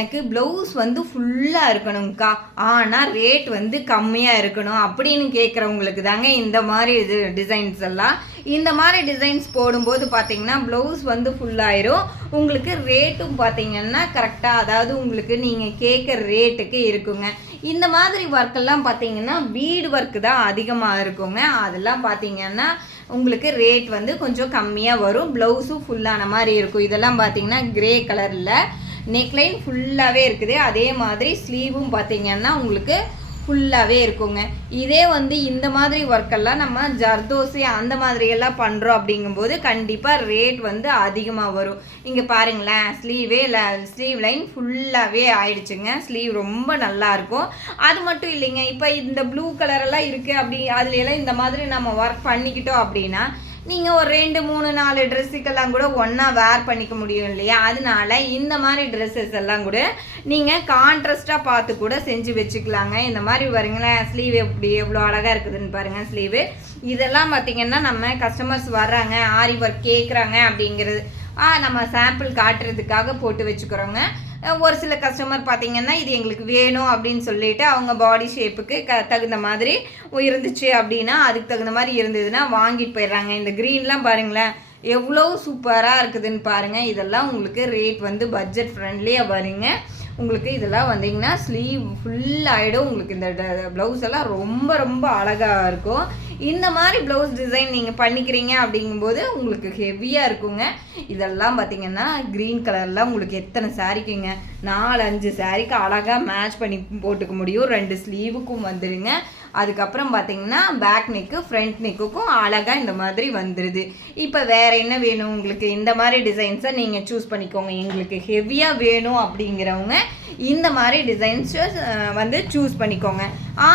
எனக்கு ப்ளவுஸ் வந்து ஃபுல்லாக இருக்கணுங்க்கா ஆனால் ரேட் வந்து கம்மியாக இருக்கணும் அப்படின்னு கேட்குறவங்களுக்கு தாங்க இந்த மாதிரி இது டிசைன்ஸ் எல்லாம். இந்த மாதிரி டிசைன்ஸ் போடும்போது பார்த்தீங்கன்னா ப்ளவுஸ் வந்து ஃபுல்லாயிரும் உங்களுக்கு ரேட்டும் பார்த்தீங்கன்னா கரெக்டாக அதாவது உங்களுக்கு நீங்கள் கேட்குற ரேட்டுக்கு இருக்குங்க. இந்த மாதிரி ஒர்க்கெல்லாம் பார்த்தீங்கன்னா வீடு ஒர்க்கு தான் அதிகமாக இருக்குங்க. அதெல்லாம் பார்த்தீங்கன்னா உங்களுக்கு ரேட் வந்து கொஞ்சம் கம்மியாக வரும். ப்ளவுஸும் ஃபுல்லான மாதிரி இருக்கும். இதெல்லாம் பார்த்தீங்கன்னா கிரே கலரில் நெக்லைன் ஃபுல்லாகவே இருக்குது. அதே மாதிரி ஸ்லீவும் பார்த்தீங்கன்னா உங்களுக்கு ஃபுல்லாகவே இருக்குங்க. இதே வந்து இந்த மாதிரி ஒர்க்கெல்லாம் நம்ம ஜர்தோசி அந்த மாதிரியெல்லாம் பண்ணுறோம் அப்படிங்கும்போது கண்டிப்பாக ரேட் வந்து அதிகமாக வரும். இங்கே பாருங்களேன் ஸ்லீவே ஸ்லீவ் லைன் ஃபுல்லாகவே ஆயிடுச்சுங்க. ஸ்லீவ் ரொம்ப நல்லா இருக்கும். அது மட்டும் இல்லைங்க இப்போ இந்த ப்ளூ கலரெல்லாம் இருக்குது அப்படி அதுலெல்லாம் இந்த மாதிரி நம்ம ஒர்க் பண்ணிக்கிட்டோம் அப்படின்னா நீங்கள் ஒரு ரெண்டு மூணு நாலு ட்ரெஸ்ஸுக்கெல்லாம் கூட ஒன்றா வேர் பண்ணிக்க முடியும் இல்லையா? அதனால இந்த மாதிரி ட்ரெஸ்ஸஸ் எல்லாம் கூட நீங்கள் கான்ட்ரஸ்ட்டாக பார்த்து கூட செஞ்சு வச்சுக்கலாங்க. இந்த மாதிரி பாருங்களேன் ஸ்லீவ் எப்படி எவ்வளோ அழகாக இருக்குதுன்னு பாருங்கள் ஸ்லீவு இதெல்லாம் பார்த்தீங்கன்னா நம்ம கஸ்டமர்ஸ் வர்றாங்க ஆரி ஒர்க் கேட்குறாங்க அப்படிங்கிறது ஆ, நம்ம சாம்பிள் காட்டுறதுக்காக போட்டு வச்சுக்கிறோங்க. ஒரு சில கஸ்டமர் பார்த்தீங்கன்னா இது எங்களுக்கு வேணும் அப்படின்னு சொல்லிட்டு அவங்க பாடி ஷேப்புக்கு க தகுந்த மாதிரி இருந்துச்சு அப்படின்னா அதுக்கு தகுந்த மாதிரி இருந்ததுன்னா வாங்கிட்டு போயிடுறாங்க. இந்த க்ரீன்லாம் பாருங்களேன் எவ்வளோ சூப்பராக இருக்குதுன்னு பாருங்கள் இதெல்லாம் உங்களுக்கு ரேட் வந்து பட்ஜெட் ஃப்ரெண்ட்லியாக வருங்க உங்களுக்கு இதெல்லாம் வந்தீங்கன்னா ஸ்லீவ் ஃபுல் ஆகிடும் உங்களுக்கு இந்த ப்ளவுஸ் எல்லாம் ரொம்ப ரொம்ப அழகாக இருக்கும். இந்த மாதிரி ப்ளவுஸ் டிசைன் நீங்கள் பண்ணிக்கிறீங்க அப்படிங்கும்போது உங்களுக்கு ஹெவியாக இருக்குங்க. இதெல்லாம் பார்த்தீங்கன்னா க்ரீன் கலரில் உங்களுக்கு எத்தனை சாரிக்குங்க நாலு அஞ்சு சாரிக்கு அழகாக மேட்ச் பண்ணி போட்டுக்க முடியும். ரெண்டு ஸ்லீவுக்கும் வந்துடுங்க அதுக்கப்புறம் பார்த்தீங்கன்னா பேக் நெக்கு ஃப்ரண்ட் நெக்குக்கும் அழகாக இந்த மாதிரி வந்துடுது இப்போ வேறு என்ன வேணும் உங்களுக்கு? இந்த மாதிரி டிசைன்ஸை நீங்கள் சூஸ் பண்ணிக்கோங்க. எங்களுக்கு ஹெவியாக வேணும் அப்படிங்கிறவங்க இந்த மாதிரி டிசைன்ஸை வந்து சூஸ் பண்ணிக்கோங்க.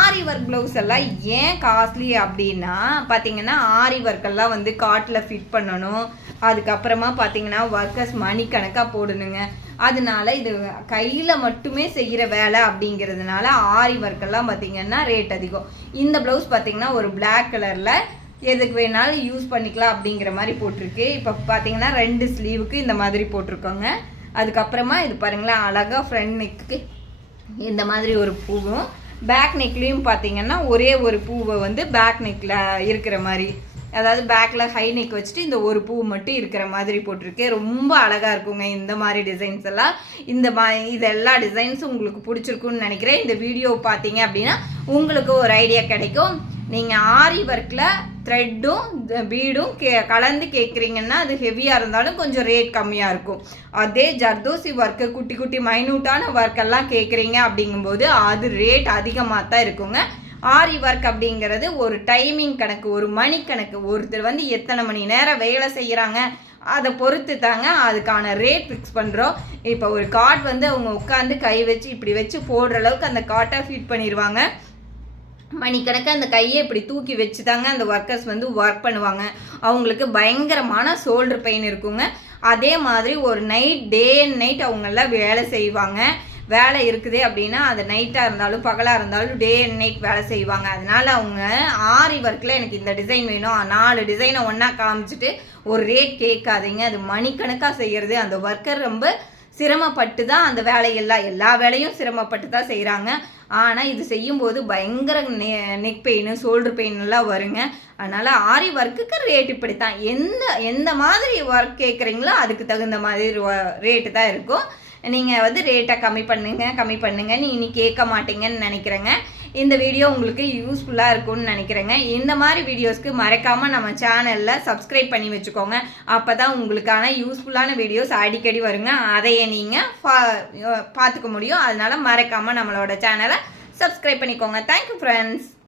ஆரி ஒர்க் ப்ளவுஸ் எல்லாம் ஏன் காஸ்ட்லி அப்படின்னா பார்த்தீங்கன்னா ஆரி ஒர்க் எல்லாம் வந்து காட்டில் ஃபிட் பண்ணணும். அதுக்கப்புறமா பார்த்தீங்கன்னா ஒர்க்கர்ஸ் மணிக்கணக்காக போடணுங்க. அதனால இது கையில் மட்டுமே செய்கிற வேலை அப்படிங்கிறதுனால ஆரி ஒர்க்கெல்லாம் பார்த்தீங்கன்னா ரேட் அதிகம். இந்த ப்ளவுஸ் பார்த்தீங்கன்னா ஒரு பிளாக் கலரில் எதுக்கு வேணாலும் யூஸ் பண்ணிக்கலாம் அப்படிங்கிற மாதிரி போட்டிருக்கு. இப்போ பார்த்தீங்கன்னா ரெண்டு ஸ்லீவுக்கு இந்த மாதிரி போட்டிருக்கோங்க. அதுக்கப்புறமா இது பாருங்களேன் அழகாக ஃப்ரண்ட் நெக்கு இந்த மாதிரி ஒரு பூவும் பேக் நெக்லேயும் பார்த்தீங்கன்னா ஒரே ஒரு பூவை வந்து பேக் நெக்கில் இருக்கிற மாதிரி அதாவது பேக்கில் ஹை நெக் வச்சுட்டு இந்த ஒரு பூ மட்டும் இருக்கிற மாதிரி போட்டிருக்கு. ரொம்ப அழகாக இருக்குங்க இந்த மாதிரி டிசைன்ஸ் எல்லாம். இந்த மா இது எல்லா டிசைன்ஸும் உங்களுக்கு பிடிச்சிருக்குன்னு நினைக்கிறேன். இந்த வீடியோ பார்த்தீங்க அப்படின்னா உங்களுக்கு ஒரு ஐடியா கிடைக்கும். நீங்கள் ஆரி ஒர்க்கில் த்ரெட்டும் பீடும் கே கலந்து கேட்குறீங்கன்னா அது ஹெவியாக இருந்தாலும் கொஞ்சம் ரேட் கம்மியாக இருக்கும். அதே ஜர்தோசி ஒர்க்கு குட்டி குட்டி மைனூட்டான ஒர்க்கெல்லாம் கேட்குறீங்க அப்படிங்கும்போது அது ரேட் அதிகமாக தான் இருக்குங்க. ஆரி ஒர்க் அப்படிங்கிறது ஒரு டைமிங் கணக்கு ஒரு மணி கணக்கு ஒருத்தர் வந்து எத்தனை மணி நேரம் வேலை செய்கிறாங்க அதை பொறுத்து தாங்க அதுக்கான ரேட் ஃபிக்ஸ் பண்ணுறோம் இப்போ ஒரு கார்ட் வந்து அவங்க உட்காந்து கை வச்சு இப்படி வச்சு போடுற அளவுக்கு அந்த கார்ட்டை ஃபிட் பண்ணிடுவாங்க. மணிக்கணக்காக அந்த கையை இப்படி தூக்கி வச்சு தாங்க அந்த ஒர்க்கர்ஸ் வந்து ஒர்க் பண்ணுவாங்க. அவங்களுக்கு பயங்கரமான ஷோல்டர் பெயின் இருக்குங்க. அதே மாதிரி ஒரு நைட் டே அண்ட் நைட் அவங்கெல்லாம் வேலை செய்வாங்க. வேலை இருக்குது அப்படின்னா அது நைட்டாக இருந்தாலும் பகலாக இருந்தாலும் டே அண்ட் நைட் வேலை செய்வாங்க. அதனால அவங்க ஆரி ஒர்க்கில் எனக்கு இந்த டிசைன் வேணும். நாலு டிசைனை ஒன்றா காமிச்சிட்டு ஒரு ரேட் கேட்காதீங்க. அது மணிக்கணக்காக செய்கிறது அந்த ஒர்க்கர் ரொம்ப சிரமப்பட்டு தான் அந்த வேலையெல்லாம் எல்லா வேலையும் சிரமப்பட்டு தான் செய்கிறாங்க ஆனால் இது செய்யும்போது பயங்கர நெ நெக் பெயின் ஷோல்டர் பெயின்லாம் வருங்க. அதனால் ஆரி ஒர்க்குக்கு ரேட் இப்படி தான் எந்த எந்த மாதிரி ஒர்க் கேட்குறீங்களோ அதுக்கு தகுந்த மாதிரி ரேட்டு தான் இருக்கும். நீங்கள் வந்து ரேட்டை கம்மி பண்ணுங்க கம்மி பண்ணுங்க. நீ இனி கேட்க மாட்டீங்கன்னு நினைக்கிறேங்க. இந்த வீடியோ உங்களுக்கு யூஸ்ஃபுல்லாக இருக்கும்னு நினைக்கிறேங்க. இந்த மாதிரி வீடியோஸ்க்கு மறக்காமல் நம்ம சேனலில் சப்ஸ்கிரைப் பண்ணி வச்சுக்கோங்க. அப்போ தான் உங்களுக்கான யூஸ்ஃபுல்லான வீடியோஸ் அடிக்கடி வருங்க. அதையே நீங்கள் பா பார்த்துக்க முடியும். அதனால் மறக்காமல் நம்மளோட சேனலை சப்ஸ்கிரைப் பண்ணிக்கோங்க. Thank you friends